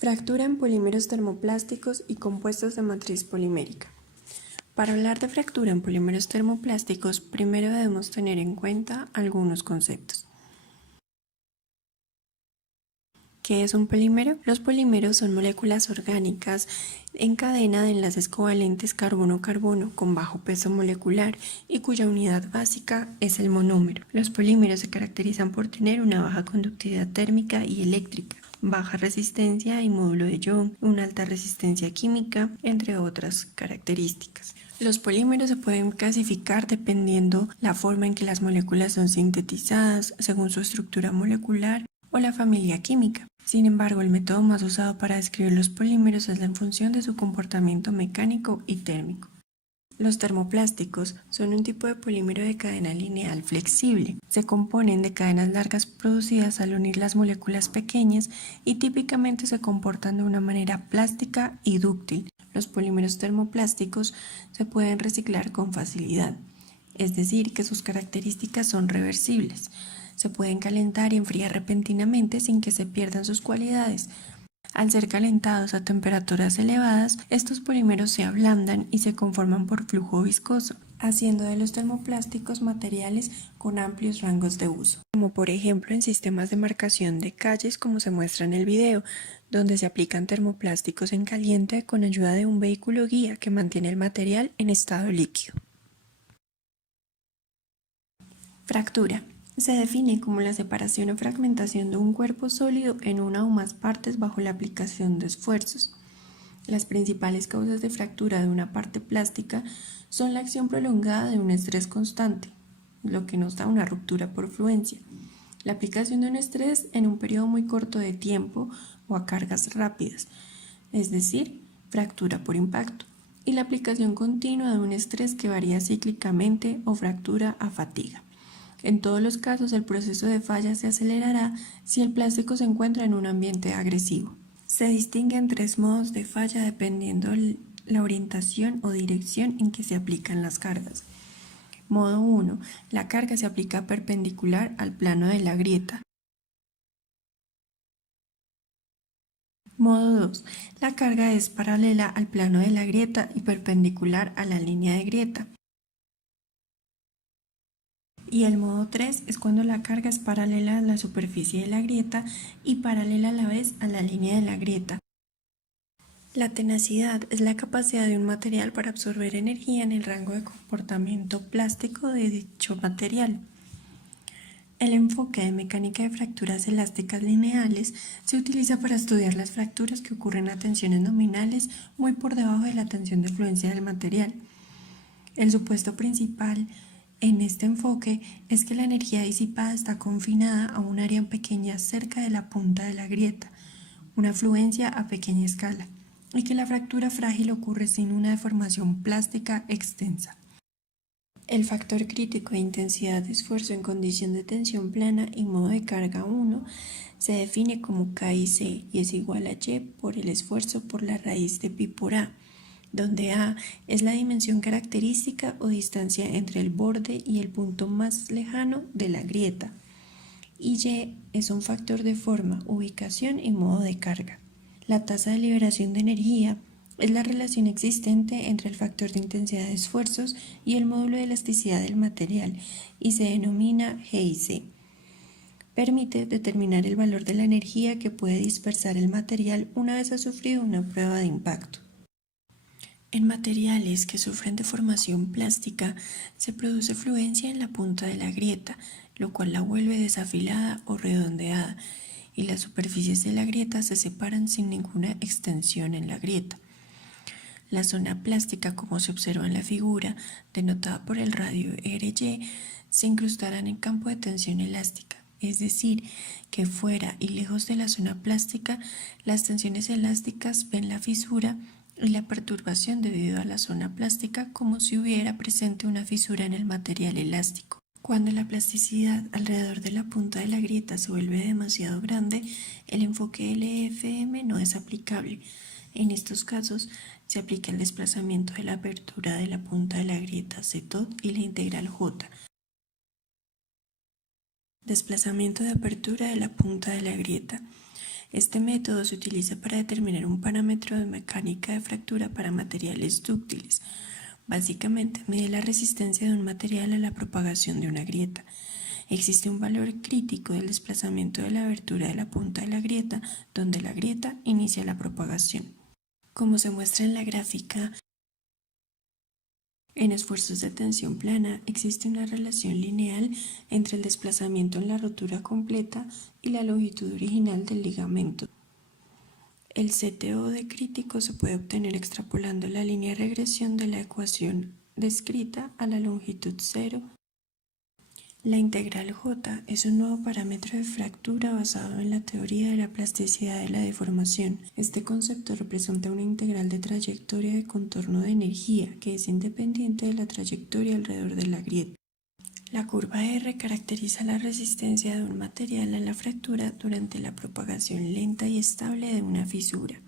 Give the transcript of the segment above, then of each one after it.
Fractura en polímeros termoplásticos y compuestos de matriz polimérica. Para hablar de fractura en polímeros termoplásticos, primero debemos tener en cuenta algunos conceptos. ¿Qué es un polímero? Los polímeros son moléculas orgánicas en cadena de enlaces covalentes carbono-carbono con bajo peso molecular y cuya unidad básica es el monómero. Los polímeros se caracterizan por tener una baja conductividad térmica y eléctrica, baja resistencia y módulo de Young, una alta resistencia química, entre otras características. Los polímeros se pueden clasificar dependiendo la forma en que las moléculas son sintetizadas, según su estructura molecular o la familia química. Sin embargo, el método más usado para describir los polímeros es en función de su comportamiento mecánico y térmico. Los termoplásticos son un tipo de polímero de cadena lineal flexible. Se componen de cadenas largas producidas al unir las moléculas pequeñas y típicamente se comportan de una manera plástica y dúctil. Los polímeros termoplásticos se pueden reciclar con facilidad, es decir, que sus características son reversibles. Se pueden calentar y enfriar repentinamente sin que se pierdan sus cualidades. Al ser calentados a temperaturas elevadas, estos polímeros se ablandan y se conforman por flujo viscoso, haciendo de los termoplásticos materiales con amplios rangos de uso, como por ejemplo en sistemas de marcación de calles como se muestra en el video, donde se aplican termoplásticos en caliente con ayuda de un vehículo guía que mantiene el material en estado líquido. Fractura. Se define como la separación o fragmentación de un cuerpo sólido en una o más partes bajo la aplicación de esfuerzos. Las principales causas de fractura de una parte plástica son la acción prolongada de un estrés constante, lo que nos da una ruptura por fluencia, la aplicación de un estrés en un periodo muy corto de tiempo o a cargas rápidas, es decir, fractura por impacto, y la aplicación continua de un estrés que varía cíclicamente o fractura a fatiga. En todos los casos, el proceso de falla se acelerará si el plástico se encuentra en un ambiente agresivo. Se distinguen tres modos de falla dependiendo la orientación o dirección en que se aplican las cargas. Modo 1. La carga se aplica perpendicular al plano de la grieta. Modo 2. La carga es paralela al plano de la grieta y perpendicular a la línea de grieta. Y el modo 3 es cuando la carga es paralela a la superficie de la grieta y paralela a la vez a la línea de la grieta. La tenacidad es la capacidad de un material para absorber energía en el rango de comportamiento plástico de dicho material. El enfoque de mecánica de fracturas elásticas lineales se utiliza para estudiar las fracturas que ocurren a tensiones nominales muy por debajo de la tensión de fluencia del material. El supuesto principal en este enfoque es que la energía disipada está confinada a un área pequeña cerca de la punta de la grieta, una fluencia a pequeña escala, y que la fractura frágil ocurre sin una deformación plástica extensa. El factor crítico de intensidad de esfuerzo en condición de tensión plana y modo de carga 1 se define como KIC y es igual a Y por el esfuerzo por la raíz de pi por A, donde A es la dimensión característica o distancia entre el borde y el punto más lejano de la grieta, y Y es un factor de forma, ubicación y modo de carga. La tasa de liberación de energía es la relación existente entre el factor de intensidad de esfuerzos y el módulo de elasticidad del material y se denomina GIC. Permite determinar el valor de la energía que puede dispersar el material una vez ha sufrido una prueba de impacto. En materiales que sufren deformación plástica se produce fluencia en la punta de la grieta, lo cual la vuelve desafilada o redondeada, y las superficies de la grieta se separan sin ninguna extensión en la grieta. La zona plástica, como se observa en la figura, denotada por el radio RY, se incrustará en el campo de tensión elástica, es decir, que fuera y lejos de la zona plástica, las tensiones elásticas ven la fisura y la perturbación debido a la zona plástica como si hubiera presente una fisura en el material elástico. Cuando la plasticidad alrededor de la punta de la grieta se vuelve demasiado grande, el enfoque LFM no es aplicable. En estos casos, se aplica el desplazamiento de la apertura de la punta de la grieta CTOT y la integral J. Desplazamiento de apertura de la punta de la grieta. Este método se utiliza para determinar un parámetro de mecánica de fractura para materiales dúctiles. Básicamente, mide la resistencia de un material a la propagación de una grieta. Existe un valor crítico del desplazamiento de la abertura de la punta de la grieta, donde la grieta inicia la propagación. Como se muestra en la gráfica, en esfuerzos de tensión plana existe una relación lineal entre el desplazamiento en la rotura completa y la longitud original del ligamento. El CTO de crítico se puede obtener extrapolando la línea de regresión de la ecuación descrita a la longitud 0. La integral J es un nuevo parámetro de fractura basado en la teoría de la plasticidad de la deformación. Este concepto representa una integral de trayectoria de contorno de energía que es independiente de la trayectoria alrededor de la grieta. La curva R caracteriza la resistencia de un material a la fractura durante la propagación lenta y estable de una fisura.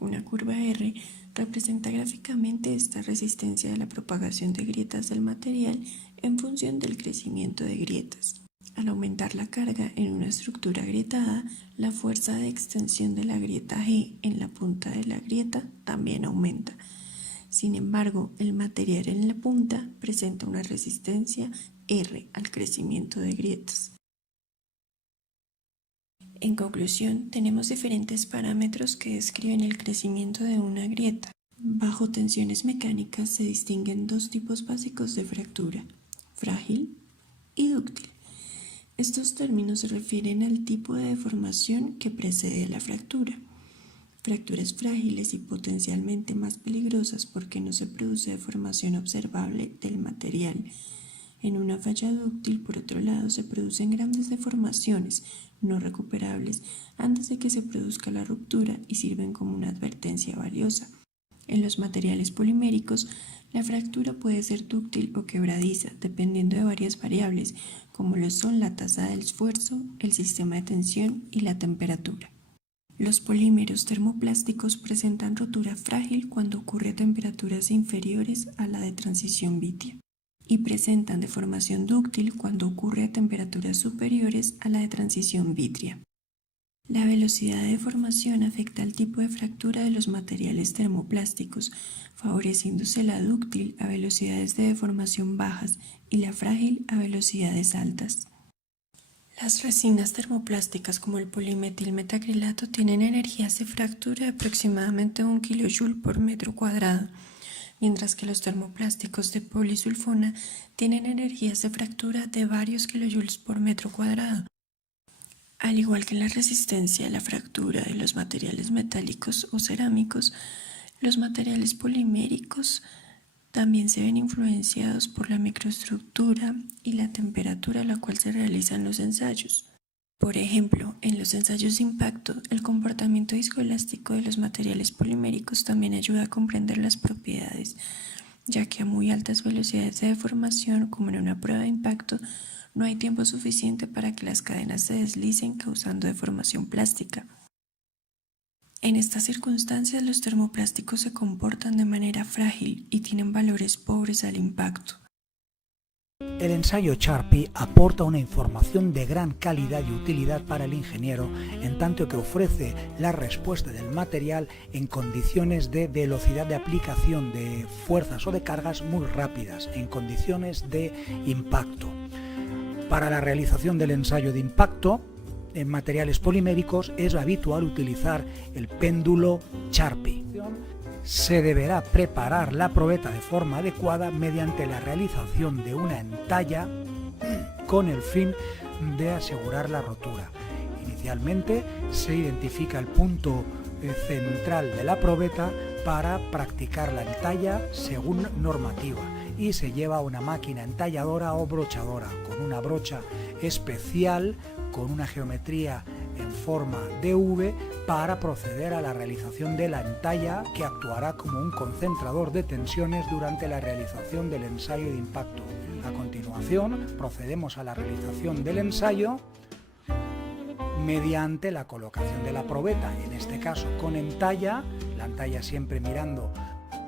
Una curva R representa gráficamente esta resistencia de la propagación de grietas del material en función del crecimiento de grietas. Al aumentar la carga en una estructura agrietada, la fuerza de extensión de la grieta G en la punta de la grieta también aumenta. Sin embargo, el material en la punta presenta una resistencia R al crecimiento de grietas. En conclusión, tenemos diferentes parámetros que describen el crecimiento de una grieta. Bajo tensiones mecánicas se distinguen dos tipos básicos de fractura: frágil y dúctil. Estos términos se refieren al tipo de deformación que precede a la fractura. Fracturas frágiles y potencialmente más peligrosas porque no se produce deformación observable del material. En una falla dúctil, por otro lado, se producen grandes deformaciones no recuperables antes de que se produzca la ruptura y sirven como una advertencia valiosa. En los materiales poliméricos, la fractura puede ser dúctil o quebradiza, dependiendo de varias variables, como lo son la tasa de esfuerzo, el sistema de tensión y la temperatura. Los polímeros termoplásticos presentan rotura frágil cuando ocurre a temperaturas inferiores a la de transición vítrea y presentan deformación dúctil cuando ocurre a temperaturas superiores a la de transición vítrea. La velocidad de deformación afecta al tipo de fractura de los materiales termoplásticos, favoreciéndose la dúctil a velocidades de deformación bajas y la frágil a velocidades altas. Las resinas termoplásticas como el polimetilmetacrilato tienen energías de fractura de aproximadamente 1 kJ por metro cuadrado, mientras que los termoplásticos de polisulfona tienen energías de fractura de varios kilojoules por metro cuadrado. Al igual que la resistencia a la fractura de los materiales metálicos o cerámicos, los materiales poliméricos también se ven influenciados por la microestructura y la temperatura a la cual se realizan los ensayos. Por ejemplo, en los ensayos de impacto, el comportamiento viscoelástico de los materiales poliméricos también ayuda a comprender las propiedades, ya que a muy altas velocidades de deformación, como en una prueba de impacto, no hay tiempo suficiente para que las cadenas se deslicen causando deformación plástica. En estas circunstancias, los termoplásticos se comportan de manera frágil y tienen valores pobres al impacto. El ensayo Charpy aporta una información de gran calidad y utilidad para el ingeniero, en tanto que ofrece la respuesta del material en condiciones de velocidad de aplicación de fuerzas o de cargas muy rápidas, en condiciones de impacto. Para la realización del ensayo de impacto en materiales poliméricos es habitual utilizar el péndulo Charpy. Se deberá preparar la probeta de forma adecuada mediante la realización de una entalla con el fin de asegurar la rotura. Inicialmente se identifica el punto central de la probeta para practicar la entalla según normativa y se lleva a una máquina entalladora o brochadora con una brocha especial con una geometría en forma de V para proceder a la realización de la entalla, que actuará como un concentrador de tensiones durante la realización del ensayo de impacto. A continuación, procedemos a la realización del ensayo mediante la colocación de la probeta, en este caso con entalla, la entalla siempre mirando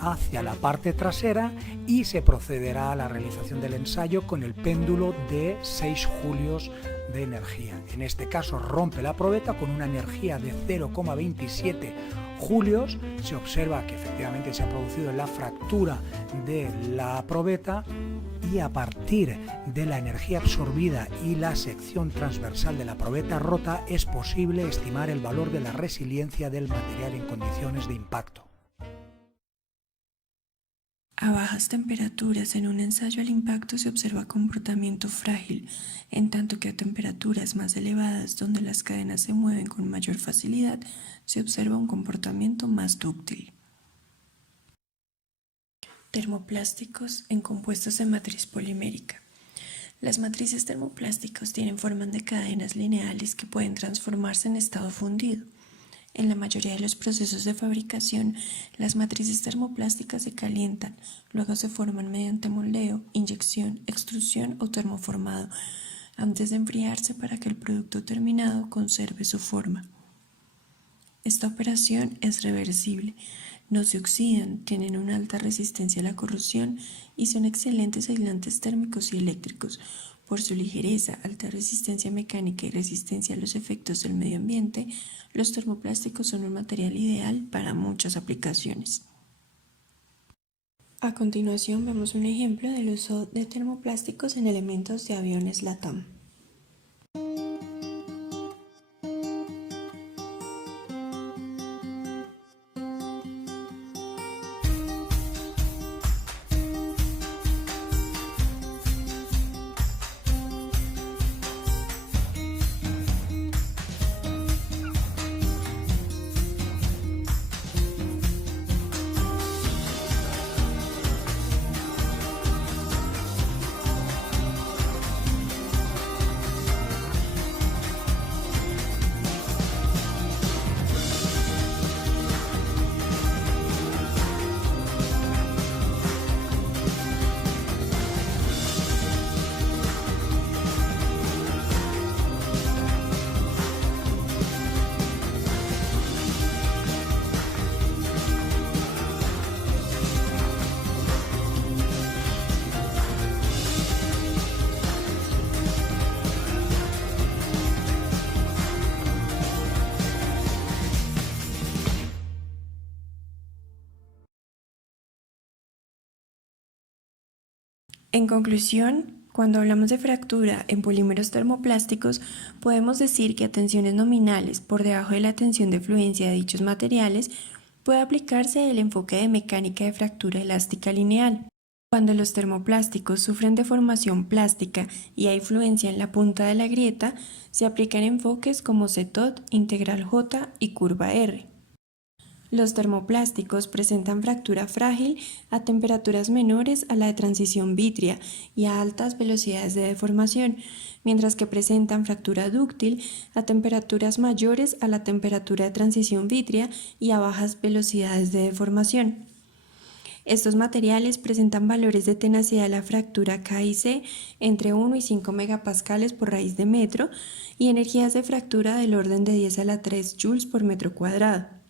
hacia la parte trasera, y se procederá a la realización del ensayo con el péndulo de 6 julios de energía. En este caso rompe la probeta con una energía de 0,27 julios. Se observa que efectivamente se ha producido la fractura de la probeta y a partir de la energía absorbida y la sección transversal de la probeta rota es posible estimar el valor de la resiliencia del material en condiciones de impacto. A bajas temperaturas en un ensayo al impacto se observa comportamiento frágil, en tanto que a temperaturas más elevadas donde las cadenas se mueven con mayor facilidad se observa un comportamiento más dúctil. Termoplásticos en compuestos de matriz polimérica. Las matrices termoplásticos tienen formas de cadenas lineales que pueden transformarse en estado fundido. En la mayoría de los procesos de fabricación, las matrices termoplásticas se calientan, luego se forman mediante moldeo, inyección, extrusión o termoformado, antes de enfriarse para que el producto terminado conserve su forma. Esta operación es reversible, no se oxidan, tienen una alta resistencia a la corrosión y son excelentes aislantes térmicos y eléctricos. Por su ligereza, alta resistencia mecánica y resistencia a los efectos del medio ambiente, los termoplásticos son un material ideal para muchas aplicaciones. A continuación vemos un ejemplo del uso de termoplásticos en elementos de aviones LATAM. En conclusión, cuando hablamos de fractura en polímeros termoplásticos, podemos decir que a tensiones nominales por debajo de la tensión de fluencia de dichos materiales puede aplicarse el enfoque de mecánica de fractura elástica lineal. Cuando los termoplásticos sufren deformación plástica y hay fluencia en la punta de la grieta, se aplican enfoques como CETOT, integral J y curva R. Los termoplásticos presentan fractura frágil a temperaturas menores a la de transición vítrea y a altas velocidades de deformación, mientras que presentan fractura dúctil a temperaturas mayores a la temperatura de transición vítrea y a bajas velocidades de deformación. Estos materiales presentan valores de tenacidad de la fractura K y C entre 1 y 5 megapascales por raíz de metro y energías de fractura del orden de 10 a la 3 joules por metro cuadrado.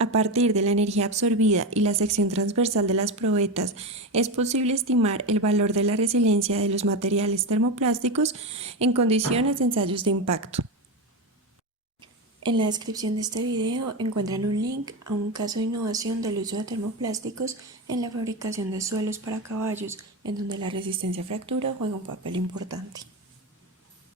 A partir de la energía absorbida y la sección transversal de las probetas, es posible estimar el valor de la resiliencia de los materiales termoplásticos en condiciones de ensayos de impacto. En la descripción de este video encuentran un link a un caso de innovación del uso de termoplásticos en la fabricación de suelos para caballos, en donde la resistencia a fractura juega un papel importante.